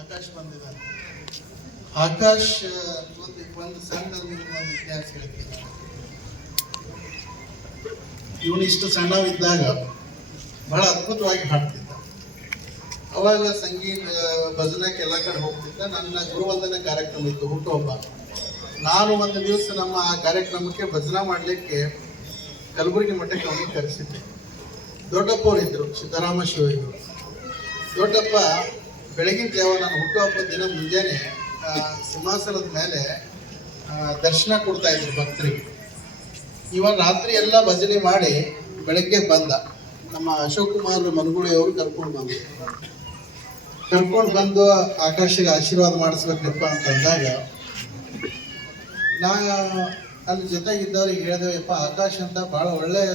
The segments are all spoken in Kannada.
ಆಕಾಶ್ ಬಂದಿದ್ದಾನೆ. ಆಕಾಶ್ ಒಂದು ಸಣ್ಣ ಒಂದು ಇತಿಹಾಸ ಹೇಳ್ತೀನಿ. ಇವನು ಇಷ್ಟು ಸಣ್ಣವಿದ್ದಾಗ ಬಹಳ ಅದ್ಭುತವಾಗಿ ಹಾಡ್ತಿದ್ದ. ಅವಾಗ ಸಂಗೀತ ಭಜನಕ್ಕೆ ಎಲ್ಲ ಕಡೆ ಹೋಗ್ತಿದ್ದ. ನನ್ನ ಗುರುವಂದನೆ ಕಾರ್ಯಕ್ರಮ ಇತ್ತು ಹುಟ್ಟುಹಬ್ಬ. ನಾನು ಒಂದು ದಿವಸ ನಮ್ಮ ಆ ಕಾರ್ಯಕ್ರಮಕ್ಕೆ ಭಜನಾ ಮಾಡಲಿಕ್ಕೆ ಕಲಬುರಗಿ ಮಠಕ್ಕೆ ಅವನಿಗೆ ಕರೆಸಿದ್ದೆ. ದೊಡ್ಡಪ್ಪವ್ರು ಇದ್ರು, ಸಿದ್ದರಾಮ ಶಿವಯ್ಯರು. ದೊಡ್ಡಪ್ಪ ಬೆಳಗಿನ ಜಾವ ನಾನು ಹುಟ್ಟುಹಬ್ಬದ ದಿನ ಮುಂಜಾನೆ ಸಿಂಹಾಸನದ ಮೇಲೆ ದರ್ಶನ ಕೊಡ್ತಾ ಇದ್ರು ಭಕ್ತರಿಗೆ. ಇವಾಗ ರಾತ್ರಿ ಎಲ್ಲ ಭಜನೆ ಮಾಡಿ ಬೆಳಗ್ಗೆ ಬಂದ. ನಮ್ಮ ಅಶೋಕ್ ಕುಮಾರ್ ಮನಗುಳಿ ಅವರು ಕರ್ಕೊಂಡು ಬಂದು ಆಕಾಶಿಗೆ ಆಶೀರ್ವಾದ ಮಾಡಿಸ್ಬೇಕಪ್ಪ ಅಂತಂದಾಗ ನಾ ಅಲ್ಲಿ ಜೊತೆಗಿದ್ದವ್ರಿಗೆ ಹೇಳಿದೆವಪ್ಪ, ಆಕಾಶ್ ಅಂತ ಭಾಳ ಒಳ್ಳೆಯ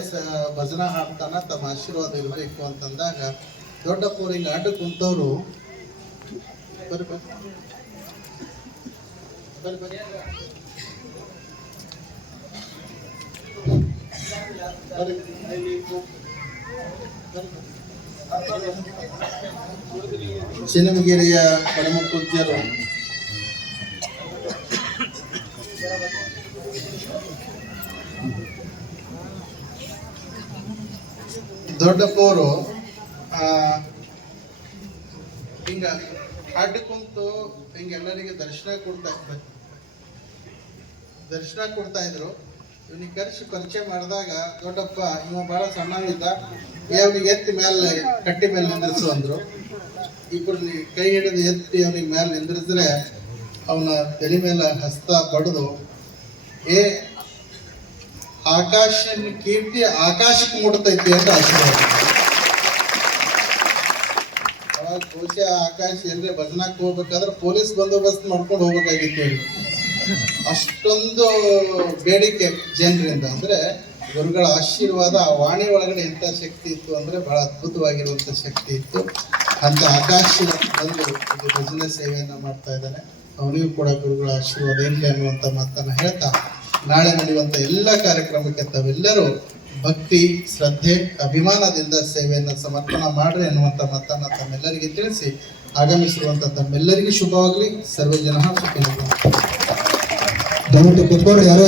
ಭಜನಾ ಹಾಡ್ತಾನ, ತಮ್ಮ ಆಶೀರ್ವಾದ ಇರಬೇಕು ಅಂತಂದಾಗ ದೊಡ್ಡಪ್ಪವ್ರು ಹಿಂಗೆ ಆಟ ಕುಂತವರು ಚಿನ್ನಮಗಿರಿಯ ಪರಮ ಪೂಜ್ಯರು ದೊಡ್ಡಪ್ಪವರು ಹಿಂಗ ಅಡ್ಡ ಕುಂತು ಹಿಂಗೆಲ್ಲರಿಗೆ ದರ್ಶನ ಕೊಡ್ತಾ ಇದ್ರು. ಇವನಿಗೆ ಪರಿಚಯ ಮಾಡಿದಾಗ ದೊಡ್ಡಪ್ಪ ಇವ ಬಹಳ ಸಣ್ಣವಿದ್ದ, ಅವನಿಗೆ ಎತ್ತಿ ಮೇಲೆ ಕಟ್ಟಿ ಮೇಲೆ ನಿಂದ್ರಿಸು ಅಂದ್ರು. ಇಬ್ಬರು ಕೈ ಹಿಡಿದು ಎತ್ತಿ ಅವನಿಗೆ ಮೇಲೆ ನಿಂದ್ರಿಸಿದ್ರೆ ಅವನ ತಲೆ ಮೇಲೆ ಹಸ್ತ ಬಡಿದು, ಏ ಆಕಾಶನ ಕೀರ್ತಿ ಆಕಾಶಕ್ಕೆ ಮುಟ್ತೈತಿ ಅಂತ ಆಶೀರ್ವಾದ. ಅವಾಗ ಬಹುಶಃ ಆಕಾಶ ಎಲ್ಲೇ ಭಜನಾಕ್ ಹೋಗ್ಬೇಕಾದ್ರೆ ಪೊಲೀಸ್ ಬಂದೋಬಸ್ತ್ ಮಾಡ್ಕೊಂಡು ಹೋಗ್ಬೇಕಾಗಿತ್ತು. ಅಷ್ಟೊಂದು ಬೇಡಿಕೆ ಜನರಿಂದ. ಅಂದ್ರೆ ಗುರುಗಳ ಆಶೀರ್ವಾದ ಆ ವಾಣಿ ಒಳಗಡೆ ಎಂಥ ಶಕ್ತಿ ಇತ್ತು ಅಂದ್ರೆ ಬಹಳ ಅದ್ಭುತವಾಗಿರುವಂಥ ಶಕ್ತಿ ಇತ್ತು. ಅಂತ ಆಕಾಶ ಬಂದು ಭಜನೆ ಸೇವೆಯನ್ನ ಮಾಡ್ತಾ ಇದ್ದಾನೆ. ಅವನಿಗೂ ಕೂಡ ಗುರುಗಳ ಆಶೀರ್ವಾದ ಏನಿದೆ ಅನ್ನುವಂಥ ಮಾತನ್ನ ಹೇಳ್ತಾ, ನಾಳೆ ನಡೆಯುವಂಥ ಎಲ್ಲ ಕಾರ್ಯಕ್ರಮಕ್ಕೆ ತಾವೆಲ್ಲರೂ ಭಕ್ತಿ, ಶ್ರದ್ಧೆ, ಅಭಿಮಾನದಿಂದ ಸೇವೆಯನ್ನು ಸಮರ್ಪಣೆ ಮಾಡ್ರಿ ಅನ್ನುವಂಥ ಮಾತನ್ನ ತಮ್ಮೆಲ್ಲರಿಗೆ ತಿಳಿಸಿ, ಆಗಮಿಸಿರುವಂಥ ತಮ್ಮೆಲ್ಲರಿಗೂ ಶುಭವಾಗಲಿ. ಸರ್ವೇ ಜನ ಸುಖಿನೋ. ದಯವಿಟ್ಟು ಕುತ್ಕೊಂಡು ಯಾರೋ